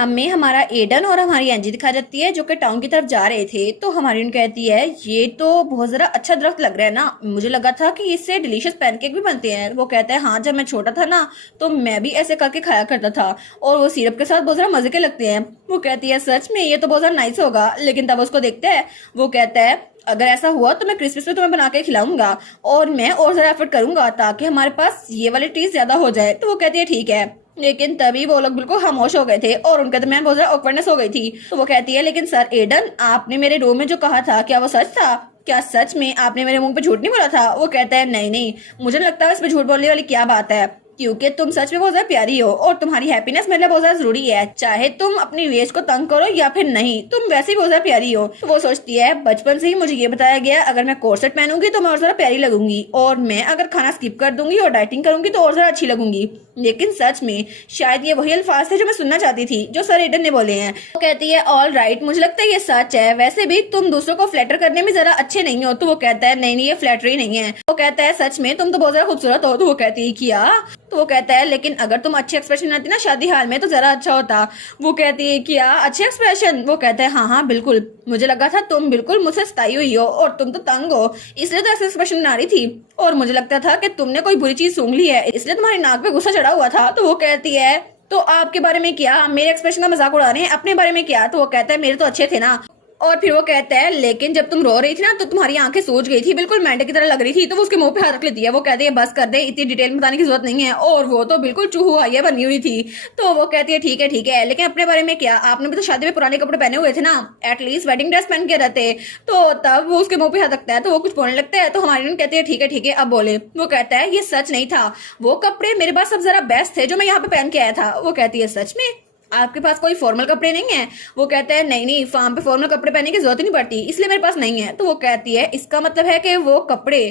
हमें हमारा एडन और हमारी एंजी दिखा जाती है जो कि टाउन की तरफ जा रहे थे। तो हमारी उन कहती है ये तो बहुत जरा अच्छा दरख्त लग रहा है ना, मुझे लगा था कि इससे डिलीशियस पैनकेक भी बनते हैं। वो कहता है हाँ, जब मैं छोटा था ना तो मैं भी ऐसे करके खाया करता था और वो सिरप के साथ बहुत जरा मजे के लगते हैं। वो कहती है सच में ये तो बहुत जरा नाइस होगा, लेकिन तब उसको देखते हैं। वो कहता है अगर ऐसा हुआ तो मैं क्रिसमस में तुम्हें बना के खिलाऊंगा और मैं और जरा एफर्ट करूंगा ताकि हमारे पास ये वाली ट्रीज ज्यादा हो जाए। तो वो कहती है ठीक है, लेकिन तभी वो लोग बिल्कुल खामोश हो गए थे और उनके दरमियान बहुत ज्यादा ऑकवर्डनेस हो गई थी। तो वो कहती है लेकिन सर एडन, आपने मेरे रूम में जो कहा था क्या वो सच था? क्या सच में आपने मेरे मुंह पे झूठ नहीं बोला था? वो कहता है नहीं नहीं, मुझे लगता है इसमें झूठ बोलने वाली क्या बात है, क्योंकि तुम सच में बहुत ज्यादा प्यारी हो और तुम्हारी हैप्पीनेस मेरे लिए बहुत ज्यादा जरूरी है। चाहे तुम अपनी वेस्ट को तंग करो या फिर नहीं, तुम वैसे ही बहुत ज्यादा प्यारी हो। तो वो सोचती है बचपन से ही मुझे ये बताया गया अगर मैं कोर्सेट पहनूंगी तो मैं और ज्यादा प्यारी लगूंगी और मैं अगर खाना स्किप कर दूंगी और डाइटिंग करूंगी तो और ज्यादा अच्छी लगूंगी। लेकिन सच में शायद ये वही अल्फाज थे जो मैं सुनना चाहती थी जो सर एडन ने बोले हैं। वो कहती है ऑल राइट, मुझे लगता है ये सच है, वैसे भी तुम दूसरों को फ्लैटर करने में जरा अच्छे नहीं हो। तो वो कहता है नहीं नहीं, ये फ्लैटरी नहीं है। वो कहता है सच में तुम तो बहुत ज्यादा खूबसूरत हो। तो वो कहती है क्या? तो वो कहता है लेकिन अगर तुम अच्छे एक्सप्रेशन आती ना शादी हाल में तो जरा अच्छा होता। वो कहती है क्या अच्छे एक्सप्रेशन? वो कहता है हाँ हाँ बिल्कुल, मुझे लगा था तुम बिल्कुल मुझसे सताई हुई हो और तुम तो तंग हो, इसलिए तो ऐसे एक्सप्रेशन बना रही थी और मुझे लगता था कि तुमने कोई बुरी चीज सूंघ ली है, इसलिए तुम्हारी नाक पे गुस्सा चढ़ा हुआ था। तो वो कहती है तो आपके बारे में क्या, मेरे एक्सप्रेशन का मजाक उड़ा रहे हैं, अपने बारे में क्या? तो वो कहता है मेरे तो अच्छे थे ना। और फिर वो कहता है लेकिन जब तुम रो रही थी ना तो तुम्हारी आंखें सूज गई थी, बिल्कुल मेंढक की तरह लग रही थी। तो वो उसके मुंह पे हाथ रख लेती है। वो कहती है बस कर दे, इतनी डिटेल में बताने की जरूरत नहीं है। और वो तो बिल्कुल चूहू आइया बनी हुई थी। तो वो कहती है ठीक है, लेकिन अपने बारे में क्या, आपने भी तो शादी में पुराने कपड़े पहने हुए थे ना, एटलीस्ट वेडिंग ड्रेस पहन के रहते। तो तब वो उसके मुंह पे हाथ रखता है तो वो कुछ बोलने लगता है। तो हमारी कहती है ठीक है अब बोले। वो कहता है ये सच नहीं था, वो कपड़े मेरे पास सब जरा बेस्ट थे जो मैं यहाँ पे पहन के आया था। वो कहती है सच में आपके पास कोई फॉर्मल कपड़े नहीं है? वो कहता है नहीं नहीं, फार्म पे फॉर्मल कपड़े पहनने की जरूरत नहीं पड़ती, इसलिए मेरे पास नहीं है। तो वो कहती है इसका मतलब है कि वो कपड़े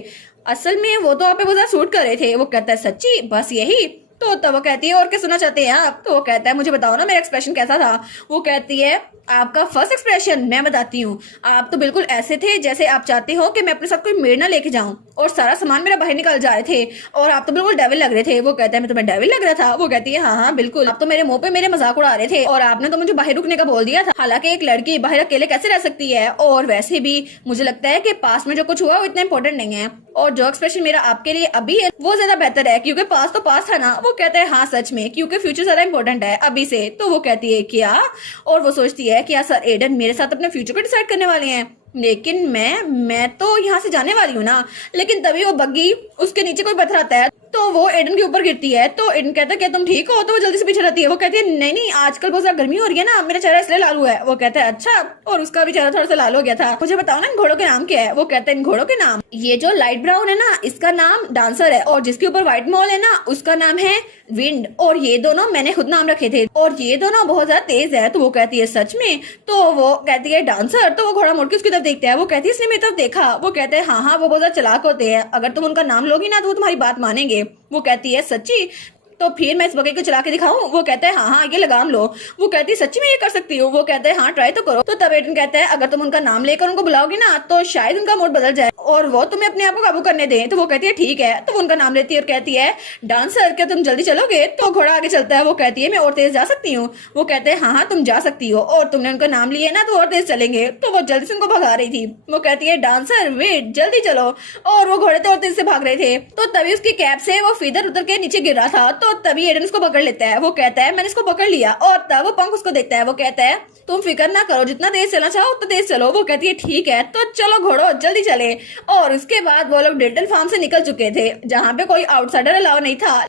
असल में वो तो आप पे बहुत ज्यादा सूट कर रहे थे। वो कहता है सच्ची, बस यही? तो तब वो कहती है और क्या सुनना चाहते हैं आप? तो वो कहता है मुझे बताओ ना मेरा एक्सप्रेशन कैसा था। वो कहती है आपका फर्स्ट एक्सप्रेशन मैं बताती हूँ, आप तो बिल्कुल ऐसे थे जैसे आप चाहते हो कि मैं अपने साथ कोई मेड ना लेके जाऊं और सारा सामान मेरा बाहर निकल जा रहे थे और आप तो बिल्कुल डेविल लग रहे थे। वो कहता है मैं तुम्हें डेविल लग रहा था? वो कहती है हाँ हाँ बिल्कुल, आप तो मेरे मुंह पे मेरे मजाक उड़ा रहे थे और आपने तो मुझे बाहर रुकने का बोल दिया था। हालांकि एक लड़की बाहर अकेले कैसे रह सकती है, और वैसे भी मुझे लगता है कि पास में जो कुछ हुआ वो इतना इंपॉर्टेंट नहीं है और जो एक्सप्रेशन मेरा आपके लिए अभी है वो ज्यादा बेहतर है, क्योंकि पास तो पास था ना। वो कहता है हाँ सच में, क्योंकि फ्यूचर ज्यादा इंपॉर्टेंट है अभी से। तो वो कहती है क्या? और वो सोचती है क्या सर एडन मेरे साथ अपने फ्यूचर को डिसाइड करने वाले हैं, लेकिन मैं तो यहाँ से जाने वाली हूँ ना। लेकिन तभी वो बग्गी उसके नीचे कोई पत्थर आता है तो वो एडन के ऊपर गिरती है। तो एडन कहता है क्या तुम ठीक हो? तो वो जल्दी से पीछे रहती है। वो कहती है नहीं नहीं, आजकल बहुत ज्यादा गर्मी हो रही है ना, मेरा चेहरा इसलिए लाल हुआ है। वो कहता है अच्छा, और उसका भी चेहरा थोड़ा सा लाल हो गया था। मुझे बताओ ना इन घोड़ों के नाम क्या है? वो कहते हैं इन घोड़ों के नाम, ये जो लाइट ब्राउन है ना इसका नाम डांसर है और जिसके ऊपर व्हाइट मॉल है ना उसका नाम है विंड, और ये दोनों मैंने खुद नाम रखे थे और ये दोनों बहुत ज्यादा तेज है। तो वो कहती है सच में? तो वो कहती है डांसर। तो वो घोड़ा मुड़ के उसकी तरफ देखता है। वो कहती है इसने मेरी तरफ देखा? वो कहते हैं हाँ हाँ, वो बहुत ज्यादा चालाक होते हैं, अगर तुम उनका नाम लोगी ना तो वो तुम्हारी बात मानेंगे। वो कहती है सच्ची? तो फिर मैं इस बग्गी को चला के दिखाऊं? वो कहता है हाँ हाँ ये लगाम लो। वो कहती है सच्ची में ये कर सकती हूँ? वो कहता है हाँ ट्राई तो करो। तो तब एडन कहता है अगर तुम उनका नाम लेकर उनको बुलाओगी ना तो शायद उनका मूड बदल जाए और वो तुम्हें अपने आप को काबू करने दें। तो वो कहती है ठीक है। तो वो उनका नाम लेती है और कहती है डांसर क्या तुम जल्दी चलोगे? तो घोड़ा आगे चलता है। वो कहती है मैं और तेज जा सकती हूँ? वो कहते हैं हाँ हाँ तुम जा सकती हो, और तुमने उनका नाम लिया ना तो और तेज चलेंगे। तो वो जल्दी से उनको भगा रही थी। वो कहती है डांसर वेट, जल्दी चलो, और वो घोड़े तो और तेज से भाग रहे थे। तो तभी उसकी कैप से वो फीदर उतर के नीचे गिर रहा था। तो तभी एडन उसको पकड़ लेता है। वो कहता है मैंने इसको पकड़ लिया, और तब वो पंख उसको देखता है। वो कहता है तुम फिक्र ना करो, जितना तेज चलना चाहो उतना तेज चलो। वो कहती है ठीक है, तो चलो घोड़ो जल्दी चले। और उसके बाद वो लोग डेल्टन फार्म से निकल चुके थे जहाँ पे कोई आउटसाइडर अलाउ नहीं था,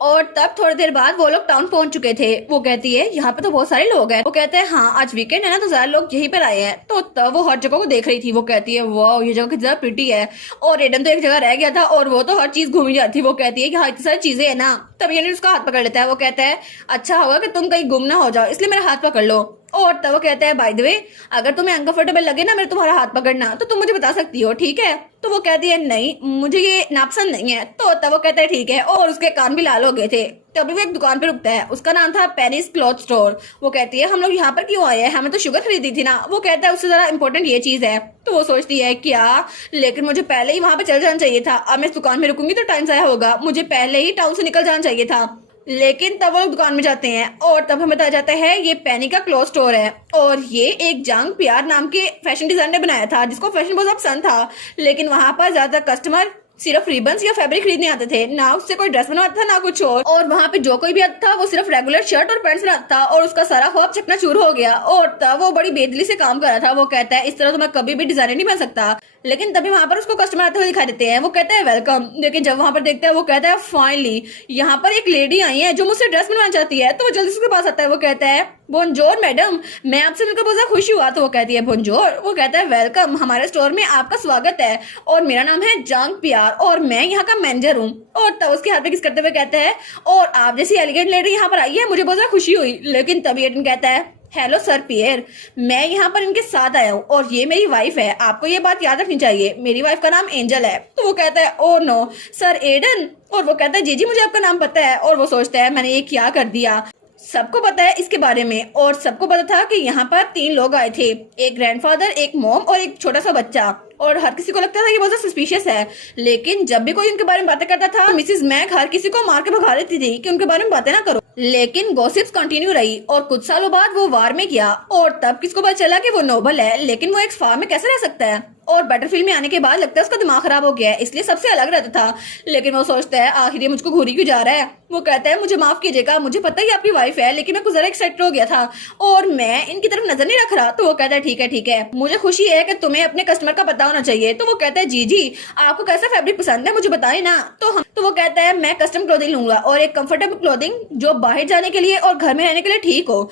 और तब थोड़ी देर बाद वो लोग टाउन पहुंच चुके थे। वो कहती है यहाँ पे तो बहुत सारे लोग हैं। वो कहते हैं हाँ आज वीकेंड है ना तो ज्यादा लोग यहीं पर आए हैं। तो तब वो हर जगह को देख रही थी। वो कहती है वाह ये जगह कितनी ज्यादा प्रिटी है, और एडन तो एक जगह रह गया था और वो तो हर चीज घूमी जाती थी। वो कहती है कि हाँ इतनी सारी चीजें है ना। तब ये उसका हाथ पकड़ लेता है। वो कहता है अच्छा होगा कि तुम कहीं गुम ना हो जाओ, इसलिए मेरा हाथ पकड़ लो। और तब वो कहता है बाय द वे अगर तुम्हें अनकंफर्टेबल लगे ना मेरे तुम्हारा हाथ पकड़ना तो तुम मुझे बता सकती हो, ठीक है? तो वो कहती है नहीं मुझे ये नापसंद नहीं है। तो तब वो कहता है ठीक है, और उसके कान भी लाल हो गए थे। तभी वो एक दुकान पे रुकता है, उसका नाम था पेरिस क्लॉथ स्टोर। वो कहती है हम लोग यहाँ पर क्यों आए हैं, हमें तो शुगर खरीदी थी ना। वो कहता है उससे ज्यादा इंपॉर्टेंट ये चीज है। तो वो सोचती है क्या, लेकिन मुझे पहले ही वहां पे चल जाना चाहिए था, अब मैं इस दुकान में रुकूंगी तो टाइम जाया होगा, मुझे पहले ही टाउन से निकल जाना चाहिए था। लेकिन तब वो लोग दुकान में जाते हैं और तब हमें बताया जाता है ये पैनी का क्लोथ स्टोर है और ये एक जांग प्यार नाम के फैशन डिजाइनर ने बनाया था जिसको फैशन बहुत पसंद था। लेकिन वहां पर ज्यादातर कस्टमर सिर्फ रिबन्स या फैब्रिक खरीदने आते थे, ना उससे कोई ड्रेस बनवाता था ना कुछ और वहां पे जो कोई भी आता था वो सिर्फ रेगुलर शर्ट और पैंट्स बनाता था और उसका सारा ख्वाब चकनाचूर हो गया और तब वो बड़ी बेदली से काम कर रहा था। वो कहता है इस तरह तो मैं कभी भी डिजाइनर नहीं बन सकता। लेकिन तभी वहां पर उसको कस्टमर आते हुए दिखाई देते हैं। वो कहता है वेलकम, लेकिन जब वहां पर देखता है वो कहता है फाइनली यहाँ पर एक लेडी आई है जो मुझसे ड्रेस बनवाना चाहती है। तो वो जल्दी से उसके पास आता है। वो कहता है बोनजोर मैडम, मैं आपसे मिलकर बहुत खुशी हुआ। तो वो कहती है बोनजोर। वो कहता है वेलकम, हमारे स्टोर में आपका स्वागत है और मेरा नाम है जांग प्यार और मैं यहाँ का मैनेजर हूँ। और तब उसके हाथ में किस करते हुए कहता है और आप जैसी एलिगेंट लेडी यहाँ पर आई है, मुझे बहुत खुशी हुई। लेकिन तभी एडन कहता है हेलो सर पियर, मैं यहाँ पर इनके साथ आया हूँ और ये मेरी वाइफ है, आपको ये बात याद रखनी चाहिए, मेरी वाइफ का नाम एंजल है। तो वो कहता है ओ नो सर एडन। और वो कहता है जी जी मुझे आपका नाम पता है। और वो सोचता है मैंने ये क्या कर दिया, सबको पता है इसके बारे में और सबको पता था कि यहाँ पर 3 लोग आए थे, एक ग्रैंडफादर, एक मॉम और एक छोटा सा बच्चा। और हर किसी को लगता था कि बहुत सस्पिशियस है। लेकिन जब भी कोई उनके बारे में बातें करता था मिसेस मैक हर किसी को मार के भगा देती थी कि उनके बारे में बातें ना करो। लेकिन गॉसिप्स कंटिन्यू रही और कुछ सालों बाद वो वार में गया और तब किसको पता चला कि वो नोबल है, लेकिन वो एक फार्म में कैसे रह सकता है। और बैटरफील्ड में आने के बाद लगता है उसका दिमाग खराब हो गया है, इसलिए सबसे अलग रहता था। लेकिन वो सोचता है आखिर ये मुझको घूरी क्यों जा रहा है। वो कहता है मुझे माफ कीजिएगा, मुझे पता ही आपकी वाइफ है, लेकिन मैं कुछ जरा एक्साइटेड हो गया था और मैं इनकी तरफ नजर नहीं रख रहा। तो वो कहता है ठीक है, मुझे खुशी है कि तुम्हें अपने कस्टमर का पता होना चाहिए। तो वो कहता है जी जी, आपको कैसा फैब्रिक पसंद है मुझे बताइए ना। तो वो कहता है मैं कस्टम क्लोथिंग लूंगा और एक कंफर्टेबल क्लोथिंग जो बाहर जाने के लिए और घर में रहने के लिए ठीक हो।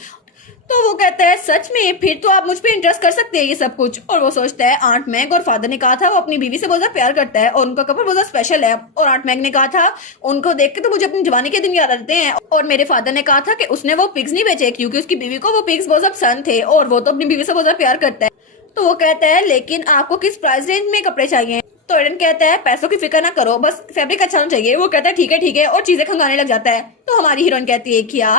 तो वो कहता है सच में, फिर तो आप मुझ पे इंटरेस्ट कर सकते हैं ये सब कुछ। और वो सोचता है आंट मैग और फादर ने कहा था वो अपनी बीवी से बहुत ज्यादा प्यार करता है और उनका कपल बहुत ज्यादा स्पेशल है। और आंट मैग ने कहा था उनको देख के तो मुझे अपनी जवानी के दिन याद आते हैं। और मेरे फादर ने कहा था कि उसने वो पिग्स नहीं बेचे क्योंकि उसकी बीवी को वो पिग्स बहुत ज्यादा पसंद थे और वो तो अपनी बीवी से बहुत ज्यादा प्यार करता है। तो वो कहता है लेकिन आपको किस प्राइस रेंज में कपड़े चाहिए। तो एडन कहता है पैसों की फिक्र ना करो, बस फैब्रिक अच्छा होना चाहिए। वो कहता है ठीक है और चीजें खंगाने लग जाता है। तो हमारी हीरोइन कहती है क्या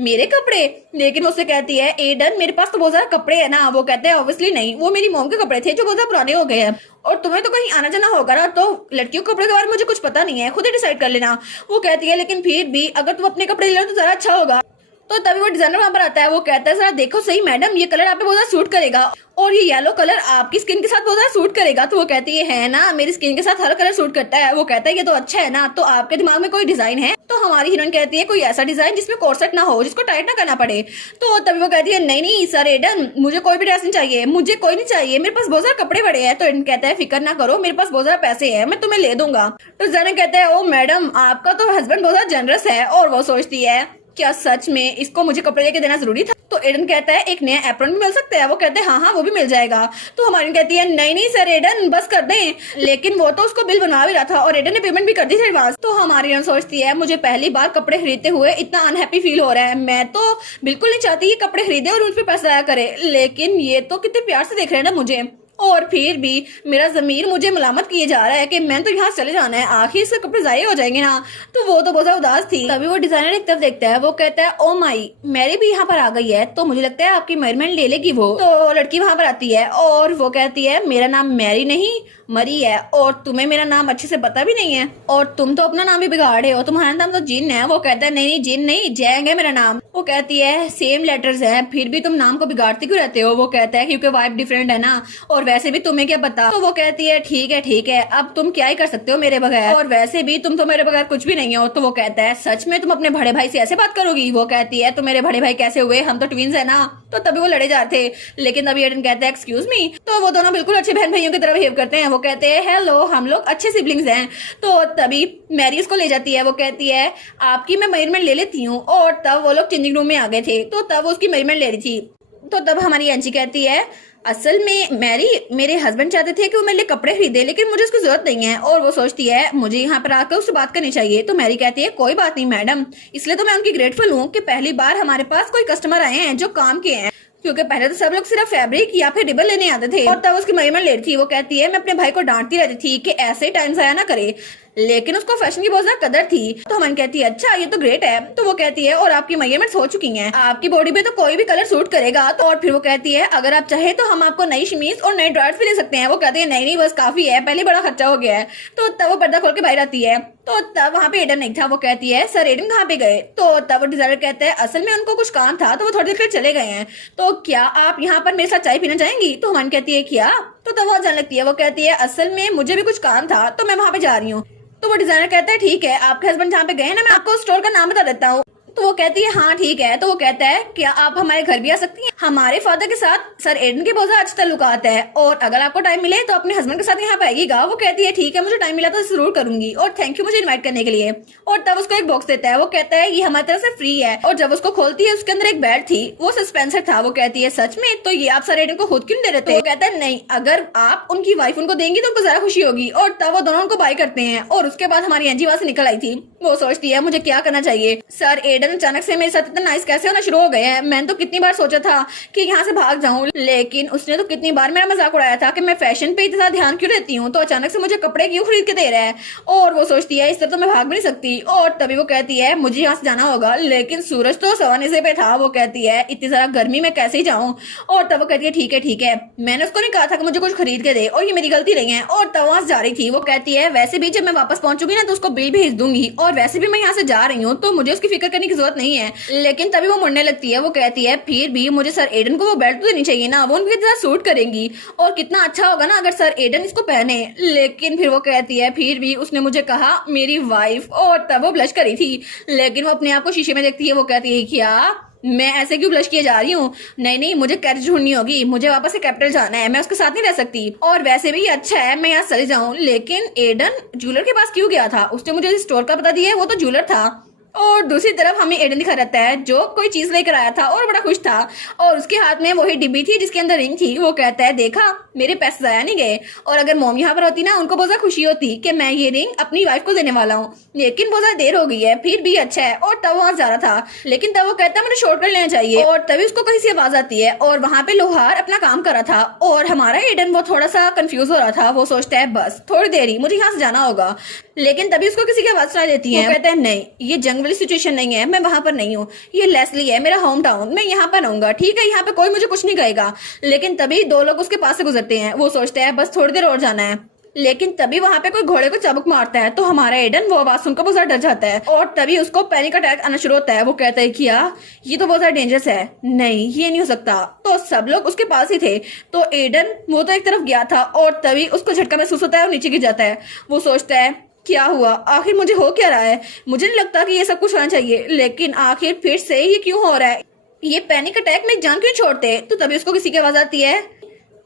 मेरे कपड़े, लेकिन उससे कहती है एडन मेरे पास तो बहुत ज्यादा कपड़े है ना। वो कहते हैं ऑब्वियसली नहीं, वो मेरी मॉम के कपड़े थे जो बहुत ज्यादा पुराने हो गए हैं और तुम्हें तो कहीं आना जाना होगा ना, तो लड़कियों के कपड़े के बारे में मुझे कुछ पता नहीं है, खुद ही डिसाइड कर लेना। वो कहती है लेकिन फिर भी अगर तुम अपने कपड़े ले लो तो ज्यादा अच्छा होगा। तो तभी वो डिजाइनर वहां पर आता है। वो कहता है जरा देखो सही मैडम, ये कलर आप पे बहुत ज्यादा सूट करेगा और ये येलो कलर आपकी स्किन के साथ बहुत ज्यादा सूट करेगा। तो वो कहती है ना मेरी स्किन के साथ हर कलर सूट करता है। वो कहता है ये तो अच्छा है ना, तो आपके दिमाग में कोई डिजाइन है। तो हमारी हीरोइन कहती है कोई ऐसा डिजाइन जिसमें कोर्सेट ना हो, जिसको टाइट ना करना पड़े। तो तभी वो कहती है नहीं सर एडन, मुझे कोई भी ड्रेस नहीं चाहिए, मुझे कोई नहीं चाहिए, मेरे पास बहुत सारे कपड़े पड़े हैं। तो एडन कहता है फिक्र ना करो, मेरे पास बहुत ज्यादा पैसे हैं, मैं तुम्हें ले दूंगा। तो डिजाइनर कहता है ओ मैडम आपका तो हस्बैंड बहुत ज्यादा जनरस है। और वो सोचती है क्या सच में इसको मुझे कपड़े लेके देना जरूरी था। तो एडन कहता है एक नया एप्रन भी मिल सकता है। वो कहते हैं हाँ वो भी मिल जाएगा। तो हमारी कहती है नहीं सर एडन बस कर दें, लेकिन वो तो उसको बिल बनवा भी रहा था और एडन ने पेमेंट भी कर दी थी एडवांस। तो हमारी सोचती है मुझे पहली बार कपड़े खरीदते हुए इतना अनहैप्पी फील हो रहा है, मैं तो बिल्कुल नहीं चाहती ये कपड़े खरीदे और उन पर पैसा आया करे, लेकिन ये तो कितने प्यार से देख रहे हैं ना मुझे और फिर भी मेरा जमीर मुझे मलामत किए जा रहा है कि मैं तो यहाँ चले जाना है, आखिर इसके कपड़े जाये हो जाएंगे ना। तो वो तो बहुत उदास थी। तभी वो डिजाइनर एक तरफ देखता है। वो कहता है ओ माई मैरी भी यहाँ पर आ गई है, तो मुझे लगता है आपकी मेजरमेंट ले लेगी वो। तो लड़की वहां पर आती है और वो कहती है मेरा नाम मैरी नहीं मरी है और तुम्हें मेरा नाम अच्छे से पता भी नहीं है और तुम तो अपना नाम भी बिगाड़े हो, तुम्हारा नाम तो जिन है। वो कहता है नहीं जिन नहीं जैंग है मेरा नाम। वो कहती है सेम लेटर्स है फिर भी तुम नाम को बिगाड़ते क्यों रहते हो। वो कहता है क्योंकि वाइफ डिफरेंट है ना और वैसे भी तुम्हें क्या पता। तो वो कहती है ठीक है अब तुम क्या ही कर सकते हो मेरे बगैर, और वैसे भी तुम तो मेरे बगैर कुछ भी नहीं हो। तो वो कहता है सच में तुम अपने बड़े भाई से ऐसे बात करोगी। वो कहती है तो मेरे बड़े भाई कैसे हुए, हम तो ट्विंस है ना। तो तभी वो लड़े जाते थे, लेकिन तभी एडन कहता है एक्सक्यूज मी। तो वो दोनों बिल्कुल अच्छे बहन भाइयों की तरह बिहेव करते हैं। वो कहते हैं हेलो हम लोग अच्छे सिबलिंग्स हैं। तो तभी मैरी उसको ले जाती है। वो कहती है आपकी मैं मेजरमेंट ले लेती हूँ। और तब वो लोग चेंजिंग रूम में आ गए थे, तो तब वो उसकी मेजरमेंट ले रही थी। तो तब हमारी एंजी कहती है असल में मैरी मेरे हस्बैंड चाहते थे कि वो मेरे लिए कपड़े खरीदे, लेकिन मुझे उसकी जरूरत नहीं है। और वो सोचती है मुझे यहाँ पर आकर उससे बात करनी चाहिए। तो मैरी कहती है कोई बात नहीं मैडम, इसलिए तो मैं उनकी ग्रेटफुल हूँ कि पहली बार हमारे पास कोई कस्टमर आए हैं जो काम के हैं, क्योंकि पहले तो सब लोग सिर्फ फैब्रिक या फिर रिबन लेने आते थे। और तब उसकी मेजरमेंट ले रही थी। वो कहती है मैं अपने भाई को डांटती रहती थी कि ऐसे टाइम जाया ना करे, लेकिन उसको फैशन की बहुत ज्यादा कदर थी। तो हमन कहती है अच्छा ये तो ग्रेट है। तो वो कहती है और आपकी मेजरमेंट्स हो चुकी हैं, आपकी बॉडी पे तो कोई भी कलर सूट करेगा। तो और फिर वो कहती है अगर आप चाहे तो हम आपको नई शमीज और नए ड्रायर्स भी ले सकते हैं। वो कहते हैं नहीं बस काफी है, पहले बड़ा खर्चा हो गया है। तो तब वो पर्दा खोल के बाहर आती है। तो तब वहाँ पे एडन नहीं था। वो कहती है सर एडन कहाँ पे गए? तो तब डिजाइनर कहते हैं असल में उनको कुछ काम था तो वो थोड़ी देर के लिए चले गए हैं, तो क्या आप यहाँ पर मेरे साथ चाय पीना चाहेंगी? तो हमारी कहती है क्या? तो तब वो जाने लगती है। वो कहती है असल में मुझे भी कुछ काम था तो मैं वहाँ पे जा रही हूँ। तो वो डिजाइनर कहता है ठीक है, आपके हस्बैंड जहाँ पे गए ना मैं आपको स्टोर का नाम बता देता हूँ। तो वो कहती है हाँ ठीक है। तो वो कहता है क्या आप हमारे घर भी आ सकती हैं? हमारे फादर के साथ सर एडन के बहुत ज्यादा अच्छे ताल्लुकात है और अगर आपको टाइम मिले तो अपने हस्बैंड के साथ यहाँ पे आइएगा। वो कहती है ठीक है, मुझे टाइम मिला तो जरूर करूंगी और थैंक यू मुझे इन्वाइट करने के लिए। और तब उसको एक बॉक्स देता है। वो कहता है ये हमारी तरफ से फ्री है। और जब उसको खोलती है उसके अंदर एक बेड थी, वो सस्पेंसर था। वो कहती है सच में? तो ये आप सर एडन को खुद क्यों दे रहे थे? वो कहता है नहीं, अगर आप उनकी वाइफ उनको देंगी तो उनको ज्यादा खुशी होगी। और तब वो दोनों उनको बाय करते हैं। और उसके बाद हमारी एंजी वहां से निकल आई थी। वो सोचती है मुझे क्या करना चाहिए। सर एडन अचानक से मेरे साथ इतना नाइस कैसे होना शुरू हो गए हैं? मैंने तो कितनी बार सोचा था कि यहाँ से भाग जाऊं, लेकिन उसने तो कितनी बार मेरा मजाक उड़ाया था कि मैं फैशन पे इतना ध्यान क्यों देती हूँ, तो अचानक से मुझे कपड़े क्यों खरीद के दे रहा है। और वो सोचती है इस तरह तो मैं भाग भी नहीं सकती। और तभी वो कहती है मुझे यहाँ से जाना होगा, लेकिन सूरज तो सवाने पे था। वो कहती है इतनी सारा गर्मी में कैसे ही जाऊं। और तब वो कहती है ठीक है, मैंने उसको नहीं कहा था कि मुझे कुछ खरीद के दे और ये मेरी गलती नहीं है। और तब वहां जा रही थी। वो कहती है वैसे भी जब मैं वापस पहुंचूंगी ना तो उसको बिल भेज दूंगी, और वैसे भी मैं यहाँ से जा रही हूँ तो मुझे उसकी फिक्र करने की जरूरत नहीं है। लेकिन तभी वो मुड़ने लगती है। वो कहती है फिर भी मुझे सर एडन को वो बेल्ट तो देनी चाहिए ना, वो उनके साथ सूट करेंगी और कितना अच्छा होगा ना अगर सर एडन इसको पहने। लेकिन फिर वो कहती है फिर भी उसने मुझे कहा मेरी वाइफ। और तब वो ब्लश करी थी, लेकिन वो अपने आप को शीशे में देखती है। वो कहती है क्या मैं ऐसे क्यों ब्लश किए जा रही हूँ? नहीं मुझे कैरेज ढूंढनी होगी, मुझे वापस से कैपिटल जाना है, मैं उसके साथ नहीं रह सकती। और वैसे भी अच्छा है मैं यहाँ चले जाऊं। लेकिन एडन ज्वेलर के पास क्यों गया था? उसने मुझे स्टोर का बता दिया, वो तो ज्वेलर था। और दूसरी तरफ हमें एडन दिखा रहता है जो कोई चीज लेकर आया था और बड़ा खुश था, और उसके हाथ में वही डिब्बी थी जिसके अंदर रिंग थी। वो कहता है देखा मेरे पैसे जाया नहीं गए, और अगर मॉम यहाँ पर होती ना उनको बहुत ज्यादा खुशी होती कि मैं ये रिंग अपनी वाइफ को देने वाला हूँ। लेकिन बहुत ज्यादा देर हो गई है, फिर भी अच्छा है। और तब वहां जा रहा था, लेकिन तब वो कहता है मुझे शॉर्टकट लेना चाहिए। और तभी उसको कहीं से आवाज आती है और वहां पे लोहार अपना काम कर रहा था, और हमारा एडन वो थोड़ा सा कंफ्यूज हो रहा था। वो सोचता है बस थोड़ी देर ही मुझे यहाँ से जाना होगा। लेकिन तभी उसको किसी की आवाज सुनाई देती है। वो कहता है नहीं ये जंग वाली सिचुएशन नहीं है, मैं वहां पर नहीं हूँ, ये लेस्ली है मेरा होम टाउन, मैं यहाँ पर रहूंगा, ठीक है यहाँ पे कोई मुझे कुछ नहीं कहेगा। लेकिन तभी दो लोग उसके पास से गुजरते हैं। वो सोचते हैं बस थोड़ी देर और जाना है। लेकिन तभी वहां पे कोई घोड़े को चाबुक मारता है, तो हमारा एडन वो आवाज सुनकर बहुत ज्यादा डर जाता है। और तभी उसको पैनिक अटैक आना शुरू होता है। वो कहता है क्या ये तो बहुत ज्यादा डेंजरस है, नहीं ये नहीं हो सकता। तो सब लोग उसके पास ही थे, तो एडन वो तो एक तरफ गया था और तभी उसको झटका महसूस होता है और नीचे गिर जाता है। वो सोचता है क्या हुआ, आखिर मुझे हो क्या रहा है? मुझे नहीं लगता कि ये सब कुछ होना चाहिए, लेकिन आखिर फिर से ये क्यों हो रहा है? ये पैनिक अटैक में जान क्यों छोड़ते? तो तभी उसको किसी की आवाज आती है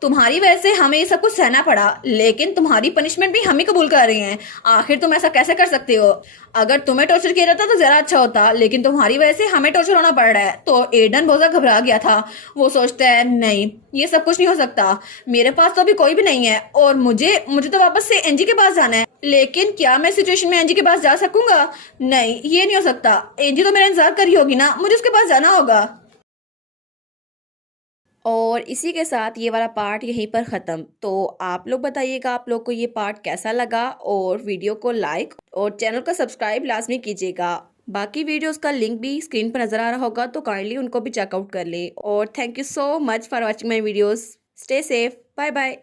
तुम्हारी वजह से हमें ये सब कुछ सहना पड़ा, लेकिन तुम्हारी पनिशमेंट भी हम ही कबूल कर रहे हैं। आखिर तुम ऐसा कैसे कर सकते हो? अगर तुम्हें टॉर्चर किया जाता तो जरा अच्छा होता, लेकिन तुम्हारी वजह से हमें टॉर्चर होना पड़ रहा है। तो एडन बहुत ज्यादा घबरा गया था। वो सोचता है नहीं ये सब कुछ नहीं हो सकता, मेरे पास तो अभी कोई भी नहीं है और मुझे तो वापस से एनजी के पास जाना है। लेकिन क्या मैं सिचुएशन में एनजी के पास जा सकूंगा? नहीं ये नहीं हो सकता, एनजी तो मेरा इंतजार कर रही होगी ना, मुझे उसके पास जाना होगा। और इसी के साथ ये वाला पार्ट यहीं पर ख़त्म। तो आप लोग बताइएगा आप लोग को ये पार्ट कैसा लगा, और वीडियो को लाइक और चैनल को सब्सक्राइब लाजमी कीजिएगा। बाकी वीडियोस का लिंक भी स्क्रीन पर नज़र आ रहा होगा, तो काइंडली उनको भी चेकआउट कर ले। और thank you so much for watching my videos. Stay safe, bye bye.